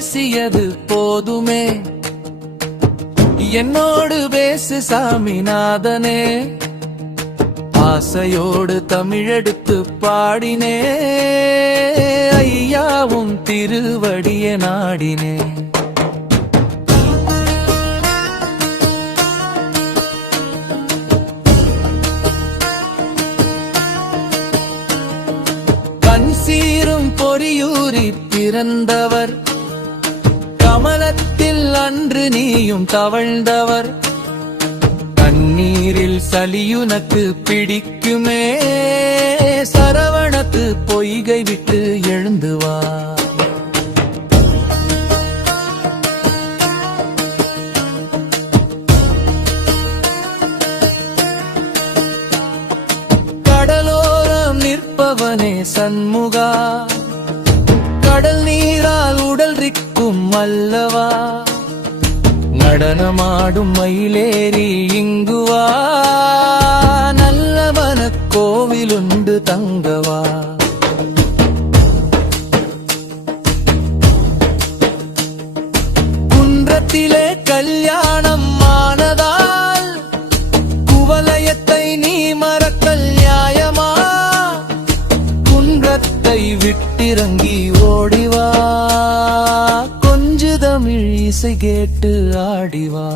பேசியது போதுமே, என்னோடு பேசு சாமிநாதனே. ஆசையோடு தமிழெடுத்து பாடினே, ஐயாவும் திருவடிய நாடினே. கண் சீரும் பொறியூரி பிறந்தவர், கமலத்தில் அன்று நீயும் தவழ்ந்தவர். கண்ணீரில் சலியுனக்கு பிடிக்குமே, சரவணத்து பொய்கை விட்டு எழுந்து வா. கடலோரம் நிற்பவனே சண்முகா, கடல் நீரால் உடல் ரிக்கும் அல்லவா. நடனமாடும் மயிலேறி இங்குவா, நல்லவன கோவிலுண்டு தங்கவா. குன்றத்திலே கல்யாணம் ஆனதால் குவலயத்தை நீ மறக்கல் நியாயமா. குன்றத்தை விட்டிறங்கி ஓடிவா, தமிழ் இசை கேட்டு ஆடிவா.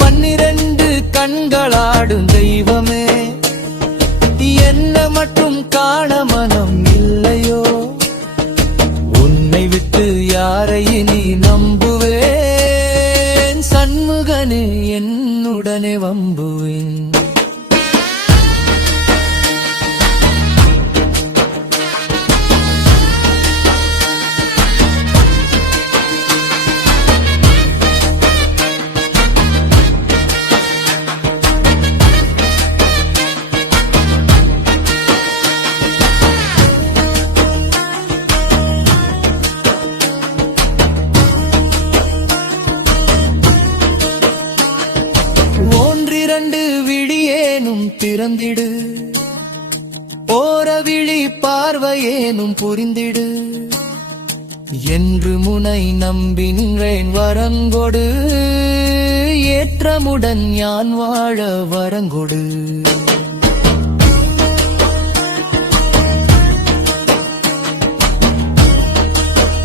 12 கண்களாடும் தெய்வமே, என்ன மட்டும் காண மனம் இல்லையோ. உன்னை விட்டு யாரை இனி நம்புவேன், சண்முகனே என்னுடனே வம்புவேன். விழியேனும் திறந்திடு, ஓர விழி பார்வையேனும் புரிந்திடு. என்று முனை நம்பி நின்றேன் வரங்கொடு, ஏற்றமுடன் யான் வாழ வரங்கொடு.